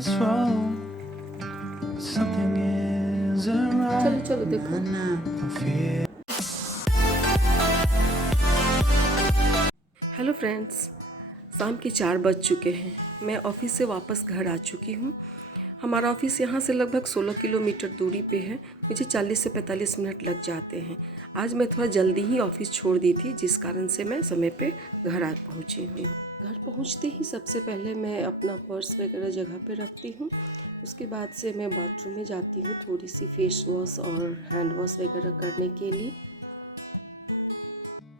what's wrong. Something isn't right. चलो चलो देखो। I feel हेलो फ्रेंड्स, शाम के 4 बज चुके हैं। मैं ऑफिस से वापस घर आ चुकी हूँ। हमारा ऑफिस यहाँ से लगभग 16 किलोमीटर दूरी पे है। मुझे 40 से 45 मिनट लग जाते हैं। आज मैं थोड़ा जल्दी ही ऑफिस छोड़ दी थी, जिस कारण से मैं समय पे घर आ पहुँची हूँ। घर पहुँचते ही सबसे पहले मैं अपना पर्स वगैरह जगह पे रखती हूँ। उसके बाद से मैं बाथरूम में जाती हूँ थोड़ी सी फेस वॉश और हैंड वॉश वगैरह करने के लिए।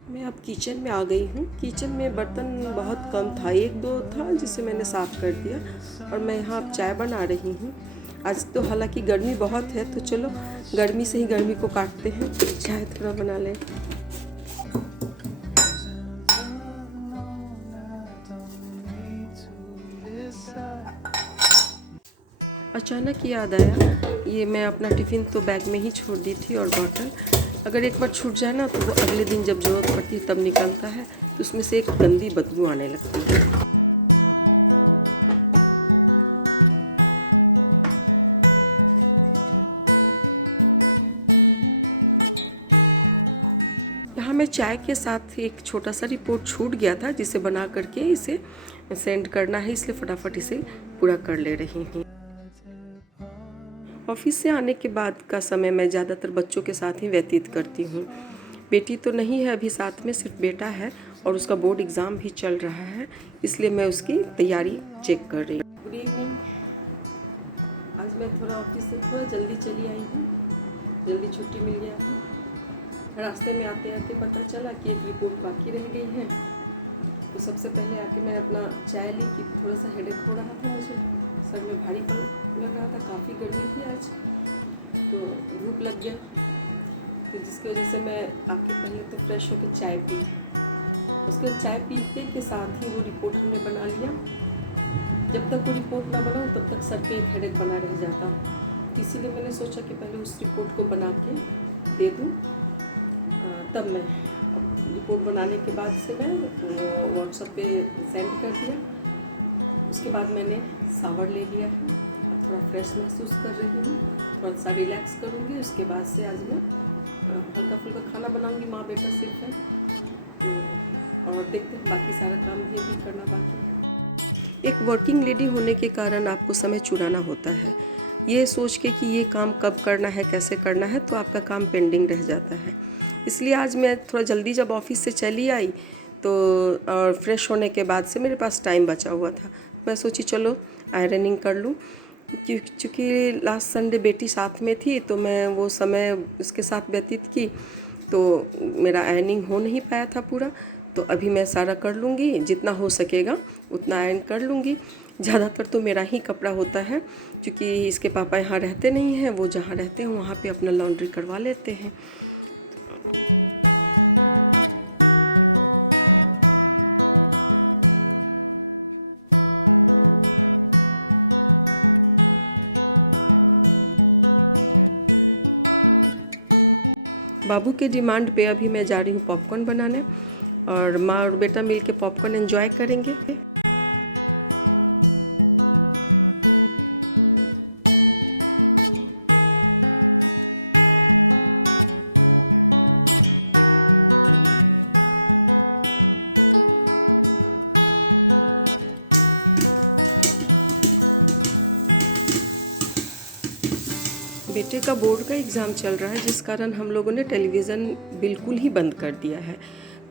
मैं अब किचन में आ गई हूँ। किचन में बर्तन बहुत कम था, 1-2 था जिसे मैंने साफ़ कर दिया और मैं यहाँ अब चाय बना रही हूँ। आज तो हालांकि गर्मी बहुत है, तो चलो गर्मी से ही गर्मी को काटते हैं, चाय थोड़ा बना लें। अचानक याद आया, ये मैं अपना टिफ़िन तो बैग में ही छोड़ दी थी और बॉटल अगर एक बार छूट जाए ना, तो वो अगले दिन जब ज़रूरत पड़ती है तब निकलता है, तो उसमें से एक गंदी बदबू आने लगती है। यहाँ मैं चाय के साथ एक छोटा सा रिपोर्ट छूट गया था, जिसे बना करके इसे सेंड करना है, इसलिए फटाफट इसे पूरा कर ले रही हूँ। ऑफिस से आने के बाद का समय मैं ज़्यादातर बच्चों के साथ ही व्यतीत करती हूँ। बेटी तो नहीं है अभी साथ में, सिर्फ बेटा है और उसका बोर्ड एग्ज़ाम भी चल रहा है, इसलिए मैं उसकी तैयारी चेक कर रही हूँ। Good evening. आज मैं थोड़ा ऑफिस से थोड़ा जल्दी चली आई हूँ, जल्दी छुट्टी मिल गया था। रास्ते में आते आते पता चला कि एक रिपोर्ट बाकी रह गई है, तो सबसे पहले आके मैं अपना चाय ली कि थोड़ा सा हेडेक हो रहा था, मुझे सर में भारीपन लग रहा था, काफ़ी गर्मी थी आज, तो धूप लग गया, तो जिसकी वजह से मैं आके पहले तो फ्रेश होकर चाय पी। उसके बाद चाय पीते के साथ ही वो रिपोर्ट हमने बना लिया। जब तक वो रिपोर्ट ना बनाऊँ तब तक सर पे एक हेडेक बना रह जाता, इसीलिए मैंने सोचा कि पहले उस रिपोर्ट को बना के दे दूँ, तब मैं रिपोर्ट बनाने के बाद से मैं व्हाट्सएप पे सेंड कर दिया। उसके बाद मैंने शावर ले लिया है, अब थोड़ा फ्रेश महसूस कर रही हूँ, थोड़ा सा रिलैक्स करूँगी। उसके बाद से आज मैं हल्का फुल्का खाना बनाऊँगी, माँ बेटा सिर्फ है, तो और देखते हैं बाकी सारा काम भी अभी करना बाकी है। एक वर्किंग लेडी होने के कारण आपको समय चुराना होता है, ये सोच के कि ये काम कब करना है, कैसे करना है, तो आपका काम पेंडिंग रह जाता है। इसलिए आज मैं थोड़ा जल्दी जब ऑफिस से चली आई तो और फ्रेश होने के बाद से मेरे पास टाइम बचा हुआ था, मैं सोची चलो आयरनिंग कर लूँ, क्योंकि लास्ट संडे बेटी साथ में थी, तो मैं वो समय उसके साथ व्यतीत की, तो मेरा आयरनिंग हो नहीं पाया था पूरा। तो अभी मैं सारा कर लूँगी, जितना हो सकेगा उतना आयरन कर लूँगी। ज़्यादातर तो मेरा ही कपड़ा होता है, क्योंकि इसके पापा यहाँ रहते नहीं हैं, वो जहाँ रहते हैं वहाँ पे अपना लॉन्ड्री करवा लेते हैं। बाबू के डिमांड पे अभी मैं जा रही हूँ पॉपकॉर्न बनाने, और माँ और बेटा मिल के पॉपकॉर्न एंजॉय करेंगे। बेटे का बोर्ड का एग्ज़ाम चल रहा है, जिस कारण हम लोगों ने टेलीविज़न बिल्कुल ही बंद कर दिया है।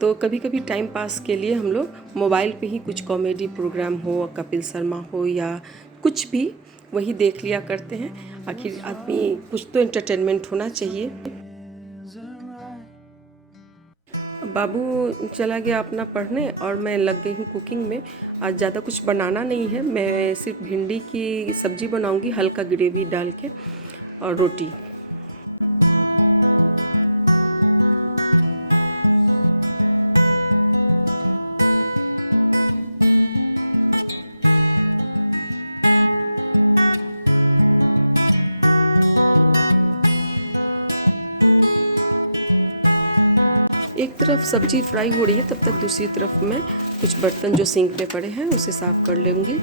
तो कभी कभी टाइम पास के लिए हम लोग मोबाइल पे ही कुछ कॉमेडी प्रोग्राम हो, कपिल शर्मा हो या कुछ भी, वही देख लिया करते हैं। आखिर आदमी कुछ तो एंटरटेनमेंट होना चाहिए। बाबू चला गया अपना पढ़ने और मैं लग गई हूँ कुकिंग में। आज ज़्यादा कुछ बनाना नहीं है, मैं सिर्फ भिंडी की सब्ज़ी बनाऊँगी, हल्का ग्रेवी डाल के, और रोटी। एक तरफ सब्जी फ्राई हो रही है, तब तक दूसरी तरफ मैं कुछ बर्तन जो सिंक में पड़े हैं उसे साफ़ कर लूँगी।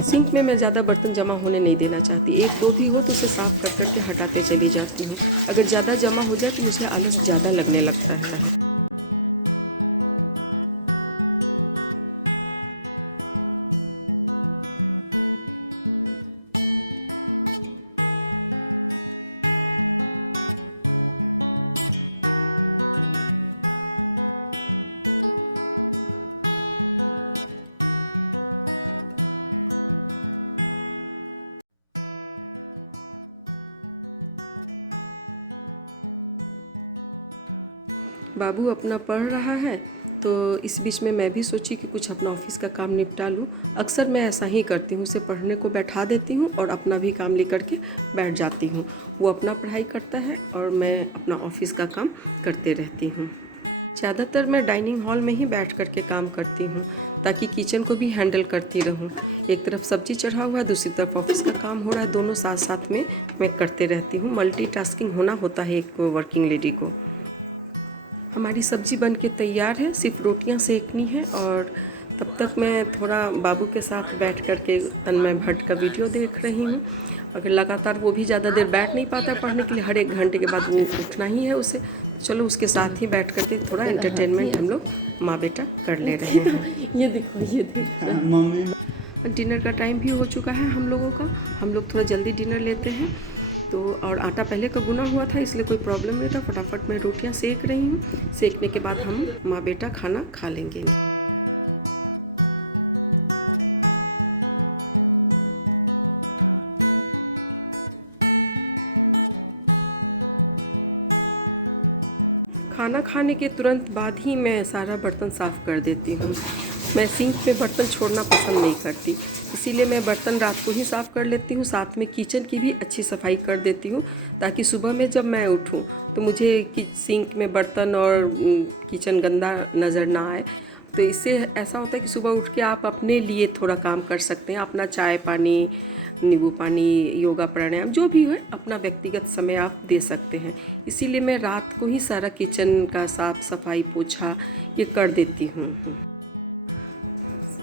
सिंक में मैं ज़्यादा बर्तन जमा होने नहीं देना चाहती। एक दो भी हो तो उसे साफ़ कर कर के हटाते चली जाती हूँ। अगर ज़्यादा जमा हो जाए तो मुझे आलस ज़्यादा लगने लगता है। बाबू अपना पढ़ रहा है तो इस बीच में मैं भी सोची कि कुछ अपना ऑफिस का काम निपटा लूँ। अक्सर मैं ऐसा ही करती हूँ, उसे पढ़ने को बैठा देती हूँ और अपना भी काम लेकर के बैठ जाती हूँ। वो अपना पढ़ाई करता है और मैं अपना ऑफिस का काम करते रहती हूँ। ज़्यादातर मैं डाइनिंग हॉल में ही बैठ कर के काम करती हूँ ताकि किचन को भी हैंडल करती रहूँ। एक तरफ सब्जी चढ़ा हुआ है, दूसरी तरफ ऑफिस का काम हो रहा है, दोनों साथ साथ में मैं करते रहती हूँ। मल्टीटास्किंग होना होता है एक वर्किंग लेडी को। हमारी सब्ज़ी बन के तैयार है, सिर्फ रोटियां सेकनी है और तब तक मैं थोड़ा बाबू के साथ बैठ कर के तन्मय भट्ट का वीडियो देख रही हूँ। अगर लगातार वो भी ज़्यादा देर बैठ नहीं पाता है पढ़ने के लिए, हर एक घंटे के बाद वो उठना ही है उसे, चलो उसके साथ ही बैठ करके थोड़ा एंटरटेनमेंट हम लोग माँ बेटा कर ले रहे हैं। ये देखो मम्मी। डिनर का टाइम भी हो चुका है हम लोगों का। हम लोग थोड़ा जल्दी डिनर लेते हैं तो, और आटा पहले का गुना हुआ था इसलिए कोई प्रॉब्लम नहीं था। फटाफट मैं रोटियां सेक रही हूँ। सेकने के बाद हम माँ बेटा खाना खा लेंगे। खाना खाने के तुरंत बाद ही मैं सारा बर्तन साफ़ कर देती हूँ। मैं सिंक में बर्तन छोड़ना पसंद नहीं करती, इसीलिए मैं बर्तन रात को ही साफ़ कर लेती हूँ। साथ में किचन की भी अच्छी सफाई कर देती हूँ ताकि सुबह में जब मैं उठूँ तो मुझे सिंक में बर्तन और किचन गंदा नज़र ना आए। तो इससे ऐसा होता है कि सुबह उठ के आप अपने लिए थोड़ा काम कर सकते हैं। अपना चाय पानी, नींबू पानी, योगा प्राणायाम जो भी हो, अपना व्यक्तिगत समय आप दे सकते हैं। इसीलिए मैं रात को ही सारा किचन का साफ़ सफाई पोछा ये कर देती हूँ।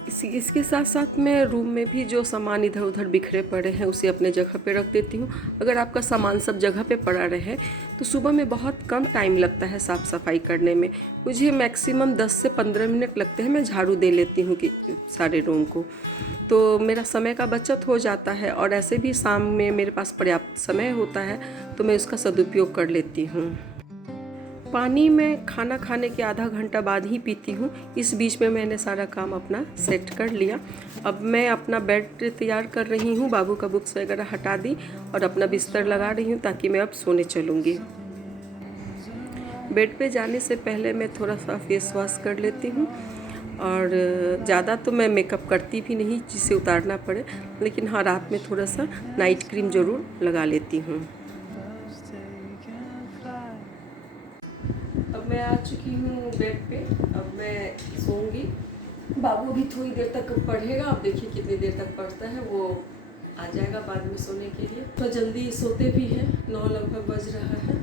इसके साथ साथ मैं रूम में भी जो सामान इधर उधर बिखरे पड़े हैं उसे अपने जगह पे रख देती हूँ। अगर आपका सामान सब जगह पे पड़ा रहे तो सुबह में बहुत कम टाइम लगता है साफ़ सफाई करने में। मुझे मैक्सिमम 10 से 15 मिनट लगते हैं। मैं झाड़ू दे लेती हूँ कि सारे रूम को, तो मेरा समय का बचत हो जाता है। और ऐसे भी शाम में मेरे पास पर्याप्त समय होता है तो मैं उसका सदुपयोग कर लेती हूँ। पानी मैं खाना खाने के आधा घंटा बाद ही पीती हूँ। इस बीच में मैंने सारा काम अपना सेट कर लिया। अब मैं अपना बेड तैयार कर रही हूँ। बाबू का बुक्स वगैरह हटा दी और अपना बिस्तर लगा रही हूँ ताकि मैं अब सोने चलूँगी। बेड पे जाने से पहले मैं थोड़ा सा फेस वॉश कर लेती हूँ और ज़्यादा तो मैं मेकअप करती भी नहीं जिसे उतारना पड़े, लेकिन हाँ रात में थोड़ा सा नाइट क्रीम ज़रूर लगा लेती हूँ। अब मैं आ चुकी हूँ बेड पे। अब मैं सोऊंगी। बाबू भी थोड़ी देर तक पढ़ेगा। अब देखिए कितनी देर तक पढ़ता है, वो आ जाएगा बाद में सोने के लिए। तो जल्दी सोते भी हैं, 9 लगभग बज रहा है।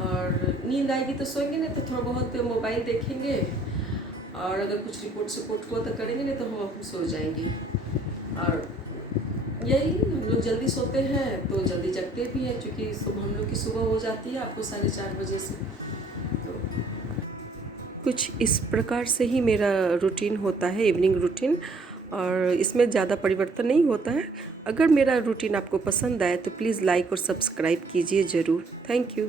और नींद आएगी तो सोएंगे, नहीं तो थोड़ा बहुत मोबाइल देखेंगे और अगर कुछ रिपोर्ट हुआ तो करेंगे, नहीं तो हम सो जाएंगे। और यही हम लोग जल्दी सोते हैं तो जल्दी जगते भी हैं, क्योंकि सुबह हम लोग की सुबह हो जाती है आपको 4:30 बजे से। तो कुछ इस प्रकार से ही मेरा रूटीन होता है, इवनिंग रूटीन, और इसमें ज़्यादा परिवर्तन नहीं होता है। अगर मेरा रूटीन आपको पसंद आए तो प्लीज़ लाइक और सब्सक्राइब कीजिए ज़रूर। Thank you.